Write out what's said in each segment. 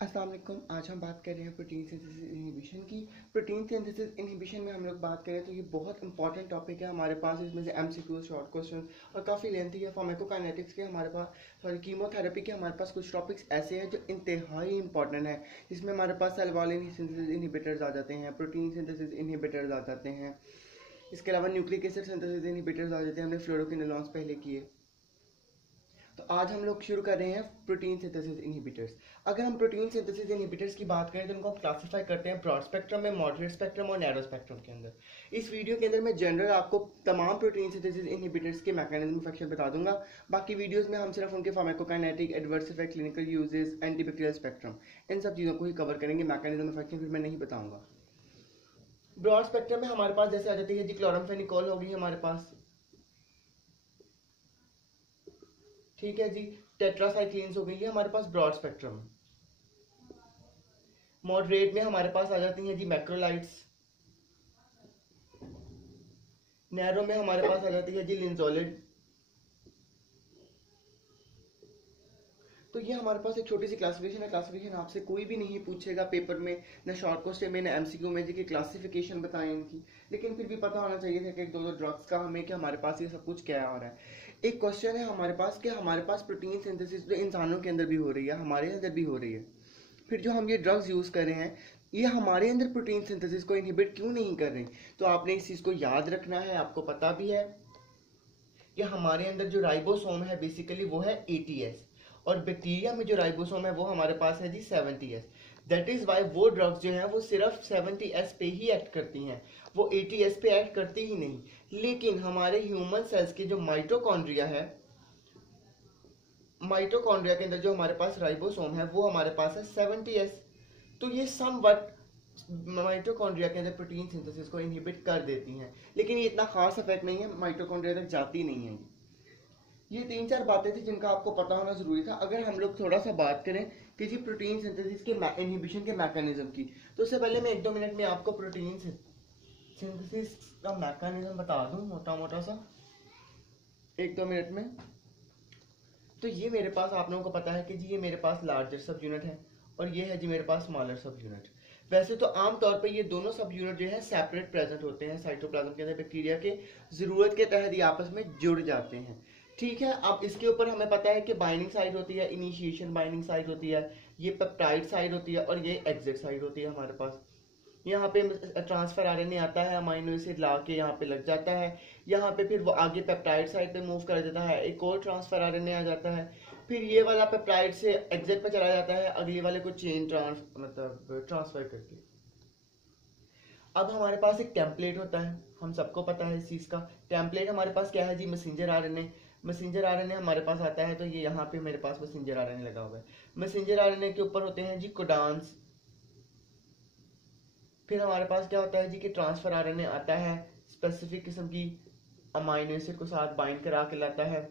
अस्सलाम वालेकुम। आज हम बात कर रहे हैं प्रोटीन सिंथेसिस इनहिबिशन की। प्रोटीन सिंथेसिस इनहिबिशन में हम लोग बात करें तो ये बहुत इंपॉर्टेंट टॉपिक है हमारे पास। इसमें से एमसीक्यू, शॉर्ट क्वेश्चन और काफ़ी लेंथी है। फार्माकोकाइनेटिक्स के हमारे पास, सॉरी कीमोथेरेपी के हमारे पास कुछ टॉपिक्स ऐसे हैं जो इंतहाई इंपॉर्टेंट है। जिसमें हमारे पास सेल वॉल सिंथेसिस इनहिबिटर्स आ जाते हैं, प्रोटीन सिंथेसिस इनहिबिटर्स आ जाते हैं। इसके अलावा न्यूक्लिक एसिड सिंथेसिस इनहिबिटर्स आ जाते हैं। हमने फ्लोरोकिनोलॉन्स पहले किए। तो आज हम लोग शुरू कर रहे हैं प्रोटीन सिंथेसिस इनहिबिटर्स। अगर हम प्रोटीन सिंथेसिस इनहिबिटर्स की बात करें तो उनको हम क्लासिफाई करते हैं ब्रॉड स्पेक्ट्रम में, मॉडरेट स्पेक्ट्रम और नैरो स्पेक्ट्रम के अंदर। इस वीडियो के अंदर मैं जनरल आपको तमाम प्रोटीन सिंथेसिस इनहिबिटर्स के मैकेनिज्म ऑफ एक्शन बता दूंगा। बाकी वीडियोस में हम सिर्फ उनके pharmacokinetic, adverse effect, clinical uses, antibacterial spectrum, इन सब चीज़ों को ही कवर करेंगे। मैकेनिज्म ऑफ एक्शन फिर मैं नहीं बताऊंगा। ब्रॉड स्पेक्ट्रम में हमारे पास जैसे आ जाती है जी क्लोरामफेनिकोल होगी हमारे पास, ठीक है जी। टेट्रासाइक्लिन्स हो गई है हमारे पास ब्रॉड स्पेक्ट्रम। मॉडरेट में हमारे पास आ जाती हैं जी मैक्रोलाइट्स। नैरो में हमारे पास आ जाती है जी लिंजोलिड। तो ये हमारे पास एक छोटी सी क्लासिफिकेशन है। क्लासिफिकेशन आपसे कोई भी नहीं पूछेगा पेपर में, ना शॉर्ट क्वेश्चन में, ना एमसीक्यू में जी कि क्लासिफिकेशन बताएं इनकी। लेकिन फिर भी पता होना चाहिए था कि एक दो दो ड्रग्स का हमें कि हमारे पास ये सब कुछ क्या हो रहा है। एक क्वेश्चन है हमारे पास कि हमारे पास प्रोटीन सिंथेसिस तो इंसानों के अंदर भी हो रही है, हमारे अंदर भी हो रही है। फिर जो हम ये ड्रग्स यूज़ कर रहे हैं, ये हमारे अंदर प्रोटीन सिंथेसिस को इनहिबिट क्यों नहीं कर रहे? तो आपने इस चीज़ को याद रखना है। आपको पता भी है कि हमारे अंदर जो राइबोसोम है बेसिकली वो है 80S, और बैक्टीरिया में जो राइबोसोम है वो हमारे पास है जी 70S। दैट इज वाई वो ड्रग्स जो हैं वो सिर्फ 70S पे ही एक्ट करती हैं, वो 80S पे एक्ट करती ही नहीं। लेकिन हमारे ह्यूमन सेल्स की जो माइटोकॉन्ड्रिया है, माइटोकॉन्ड्रिया के अंदर जो हमारे पास राइबोसोम है वो हमारे पास है 70S। तो ये समवट माइटोकॉन्ड्रिया के अंदर प्रोटीन सिंथेसिस को इनहिबिट कर देती हैं, लेकिन ये इतना खास इफेक्ट नहीं है, माइटोकॉन्ड्रिया तक जाती नहीं है। ये तीन चार बातें थी जिनका आपको पता होना जरूरी था। अगर हम लोग थोड़ा सा बात करें कि जी प्रोटीन सिंथेसिस के इनहिबिशन के मैकेनिज्म की, तो उससे पहले मैं एक दो मिनट में आपको प्रोटीन सिंथेसिस का मैकेनिज्म बता दूं मोटा मोटा सा, एक दो मिनट में। तो ये मेरे पास, आप लोगों को पता है कि जी ये मेरे पास लार्जर सब यूनिट है और ये है जी मेरे पास स्मॉलर सब यूनिट। वैसे तो आमतौर पे ये दोनों सब यूनिट जो है सेपरेट प्रेजेंट होते हैं साइटोप्लाज्म के अंदर। बैक्टीरिया के जरूरत के तहत ये आपस में जुड़ जाते हैं, ठीक है। अब इसके ऊपर हमें पता है कि बाइंडिंग साइट होती है, इनिशिएशन बाइंडिंग साइट होती है, ये पेप्टाइड साइट होती है और ये एग्जिट साइट होती है हमारे पास। यहाँ पे ट्रांसफर आरएनए आता है, अमाइनो एसिड ला के यहाँ पे लग जाता है, यहाँ पे फिर वो आगे पेप्टाइड साइड पे मूव कर जाता है, एक और ट्रांसफर आरएनए आ जाता है, फिर ये वाला पेप्टाइड से एग्जिट पे चला जाता है अगले वाले को चेन ट्रांसफर करके। अब हमारे पास एक टेम्पलेट होता है, हम सबको पता है इस चीज़ का। टेम्पलेट हमारे पास क्या है जी? Messenger RNA. मैसेंजर आरएनए हमारे पास आता है, तो ये यहाँ पे मेरे पास मैसेंजर आरएनए लगा हुआ है। मैसेंजर आरएनए के ऊपर होते हैं जी कोडान्स। फिर हमारे पास क्या होता है जी कि ट्रांसफर आरएनए आता है, स्पेसिफिक किस्म की अमाइनो एसिड को साथ बाइंड करा के लाता है।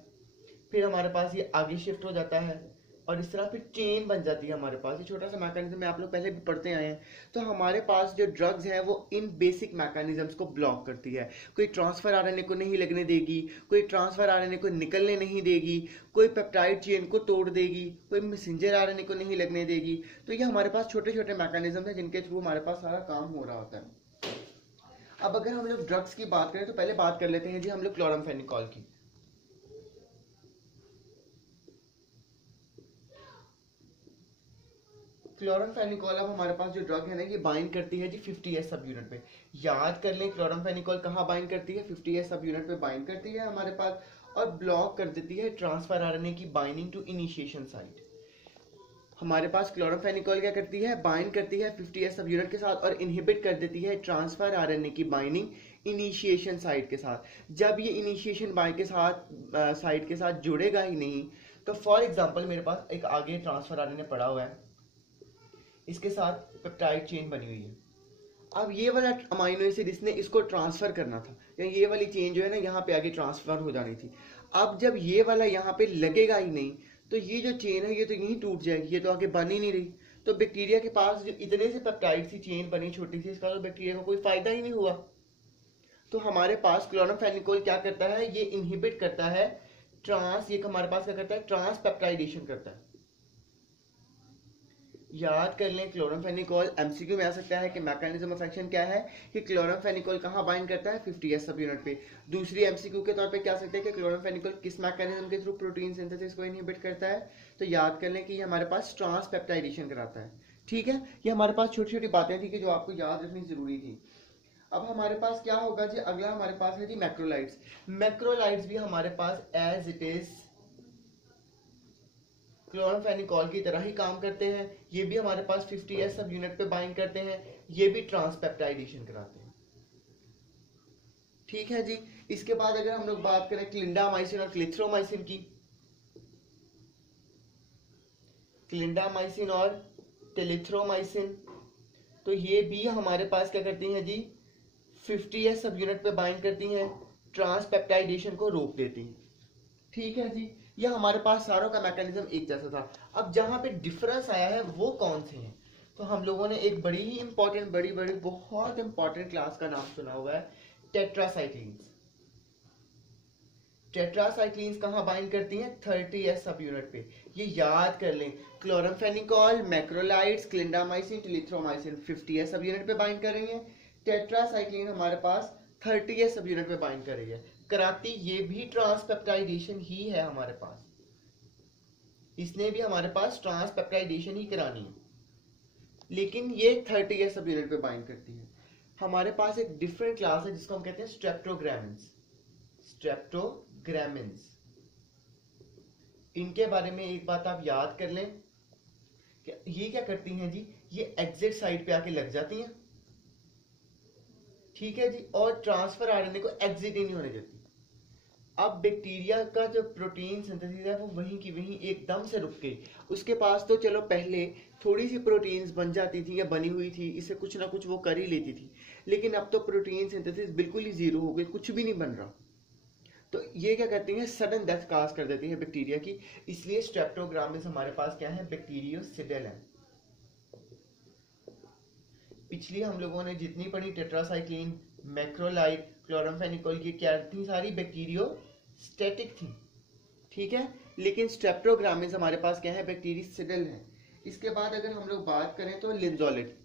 फिर हमारे पास ये आगे शिफ्ट हो जाता है और इस तरह फिर चेन बन जाती है हमारे पास। ये छोटा सा मैकेनिज्म आप लोग पहले भी पढ़ते आए हैं। तो हमारे पास जो ड्रग्स हैं वो इन बेसिक मैकेनिज्म्स को ब्लॉक करती है। कोई ट्रांसफर आरएनए को नहीं लगने देगी, कोई ट्रांसफर आरएनए को निकलने नहीं देगी, कोई पेप्टाइड चेन को तोड़ देगी, कोई मैसेंजर आरएनए को नहीं लगने देगी। तो ये हमारे पास छोटे छोटे मैकेनिज्म है जिनके थ्रू हमारे पास सारा काम हो रहा होता है। अब अगर हम लोग ड्रग्स की बात करें तो पहले बात कर लेते हैं जी हम लोग क्लोरामफेनिकोल की। क्लोरामफेनिकोल अब हमारे पास जो ड्रग है ना, ये बाइंड करती है जी 50S सब यूनिट पे। याद कर लें, क्लोरामफेनिकोल कहाँ बाइंड करती है? 50S सब यूनिट पे बाइंड करती है हमारे पास, और ब्लॉक कर देती है ट्रांसफर आरएनए की बाइंडिंग टू इनिशिएशन साइट। हमारे पास क्लोरामफेनिकोल क्या करती है? बाइंड करती है 50S सब यूनिट के साथ और इनहिबिट कर देती है ट्रांसफर आरएनए की बाइंडिंग इनिशिएशन साइट के साथ। जब ये इनिशिएशन बाइंड के साथ साइट के साथ जुड़ेगा ही नहीं, तो फॉर एग्जाम्पल मेरे पास एक आगे ट्रांसफर आरएनए पड़ा हुआ है, इसके साथ पेप्टाइड चेन बनी हुई है। अब ये वाला अमाइनो एसिड इसने इसको ट्रांसफर करना था, या ये वाली चेन जो है ना यहाँ पे आगे ट्रांसफर हो जानी थी। अब जब ये वाला यहाँ पे लगेगा ही नहीं, तो ये जो चेन है ये तो यहीं टूट जाएगी, ये तो आगे बन ही नहीं रही। तो बैक्टीरिया के पास जो इतने से पेप्टाइड सी चेन बनी छोटी सी, इसका तो बैक्टीरिया को कोई फायदा ही नहीं हुआ। तो हमारे पास क्लोरामफेनिकोल क्या करता है? ये इनहिबिट करता है ये हमारे पास क्या करता है? ट्रांस पेप्टाइडेशन करता है। याद कर लें क्लोरामफेनिकोल एमसीक्यू में आ सकता है कि मैकेनिज्म ऑफ एक्शन क्या है कि क्लोरामफेनिकोल कहाँ बाइंड करता है 50s सब यूनिट पे। दूसरी एमसीक्यू के तौर पे क्या सकते हैं कि क्लोरामफेनिकोल किस मैकेनिज्म के थ्रू प्रोटीन सिंथेसिस को इनहिबिट करता है। तो याद कर लें कि ये हमारे पास ट्रांसपेप्टाइडेशन कराता है। ठीक है, ये हमारे पास छोटी छोटी बातें थी कि जो आपको याद रखनी जरूरी थी। अब हमारे पास क्या होगा जी, अगला हमारे पास है जी मैक्रोलाइड्स। मैक्रोलाइड्स भी हमारे पास एज इट इज क्लोरामफेनिकोल की तरह ही काम करते हैं। ये भी हमारे पास 50s सब यूनिट पे बाइंड करते हैं, ये भी ट्रांसपेप्टाइडेशन कराते हैं। ठीक है जी। इसके बाद अगर हम लोग बात करें क्लिंडामाइसिन और क्लिथ्रोमाइसिन की, क्लिंडामाइसिन और टेलिथ्रोमाइसिन, तो ये भी हमारे पास क्या करती हैं जी 50s सब यूनिट पे बाइंड करती हैं, ट्रांसपेप्टाइडेशन को रोक देती हैं। ठीक है जी, ये हमारे पास सारों का मैकेनिज्म एक जैसा था। अब जहां पे डिफरेंस आया है वो कौन से हैं, तो हम लोगों ने एक बड़ी ही इंपॉर्टेंट बड़ी बहुत इंपॉर्टेंट क्लास का नाम सुना हुआ है, टेट्रासाइक्लिन्स। टेट्रासाइक्लिन्स कहाँ बाइंड करती हैं 30s सब यूनिट पे। ये याद कर लें, क्लोरामफेनिकोल, मैक्रोलाइड्स, क्लिंडामाइसिन, टेलिथ्रोमाइसिन 50s सब यूनिट पे बाइंड कर रही हैं। टेट्रासाइक्लिन हमारे पास 30s सब यूनिट पे बाइंड कर रही है, कराती ये भी ट्रांसपेप्टाइडेशन ही है हमारे पास, इसने भी हमारे पास ट्रांसपेप्टाइडेशन ही करानी है, लेकिन ये 30s सब यूनिट पे बाइंड करती है। हमारे पास एक डिफरेंट क्लास है जिसको हम कहते हैं स्ट्रेप्टोग्रामिन्स। स्ट्रेप्टोग्रामिन्स, इनके बारे में एक बात आप याद कर लें कि ये क्या करती हैं जी, ये एग्जिट साइड पे आके लग जाती हैं। ठीक है जी, और ट्रांसफर आरएनए को एग्जिट ही नहीं होने देती। अब बैक्टीरिया का जो प्रोटीन सिंथेसिस है वो वहीं की वहीं एकदम से रुक गई। उसके पास तो चलो पहले थोड़ी सी प्रोटीन्स बन जाती थी या बनी हुई थी, इससे कुछ ना कुछ वो कर ही लेती थी, लेकिन अब तो प्रोटीन सिंथेसिस बिल्कुल ही जीरो हो गई, कुछ भी नहीं बन रहा। तो ये क्या करती है, सडन डेथ काज कर देती है बैक्टीरिया की। इसलिए स्ट्रेप्टोग्रामिन्स हमारे पास क्या है, बैक्टीरियोसिडेल है। पिछली हम लोगों ने जितनी पढ़ी टेट्रासाइक्लिन, मैक्रोलाइड, क्लोरामफेनिकोल, ये क्या थी, सारी बैक्टीरियोस्टैटिक थी। ठीक है, लेकिन स्ट्रेप्टोग्रामिन्स हमारे पास क्या है, बैक्टीरियोसिडेल है। इसके बाद अगर हम लोग बात करें तो लिंजोलिड,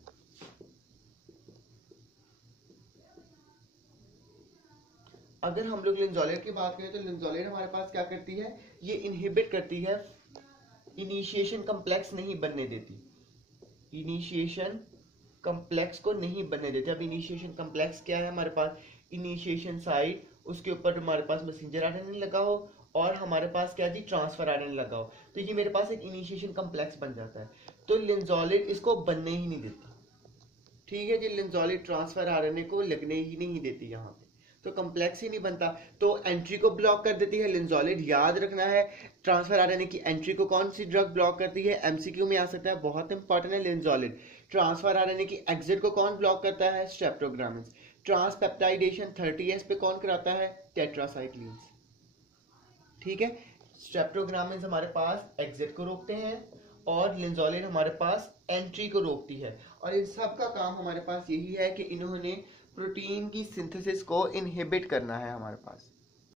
अगर हम लोग लिंजोलिड की बात करें तो लिंजोलिड हमारे पास क्या करती है, ये इनहिबिट करती है, इनिशिएशन कम्प्लेक्स नहीं बनने देती, इनिशिएशन कम्प्लेक्स को नहीं बनने देते। अब इनिशिएशन कम्प्लेक्स क्या है हमारे पास, इनिशिएशन साइट, उसके ऊपर हमारे पास मैसेंजर आरएनए लगा हो और हमारे पास क्या जी ट्रांसफर आरएनए लगा हो, तो ये मेरे पास एक इनिशिएशन कम्प्लेक्स बन जाता है। तो लिंजोलिड इसको बनने ही नहीं देती। ठीक है जी, लिंजोलिड ट्रांसफर आरएनए को लगने ही नहीं देती, यहाँ पे तो कम्प्लेक्स ही नहीं बनता, तो एंट्री को ब्लॉक कर देती है लिंजोलिड। याद रखना है ट्रांसफर आरएनए की एंट्री को कौन सी ड्रग ब्लॉक करती है, एमसीक्यू में आ सकता है, बहुत इंपॉर्टेंट है लिंजोलिड। ट्रांसफर आरएनए की एग्जिट को कौन ब्लॉक करता है, स्ट्रेप्टोग्रामिन्स। ट्रांसपेप्टाइडेशन 30s पे कौन कराता है, टेट्रासाइक्लिन्स। ठीक है, स्ट्रेप्टोग्रामिन्स हमारे पास एग्जिट को रोकते हैं और लिंजोलिड हमारे पास एंट्री को रोकती है, और इन सब का काम हमारे पास यही है कि इन्होंने प्रोटीन की सिंथेसिस को इनहिबिट करना है हमारे पास।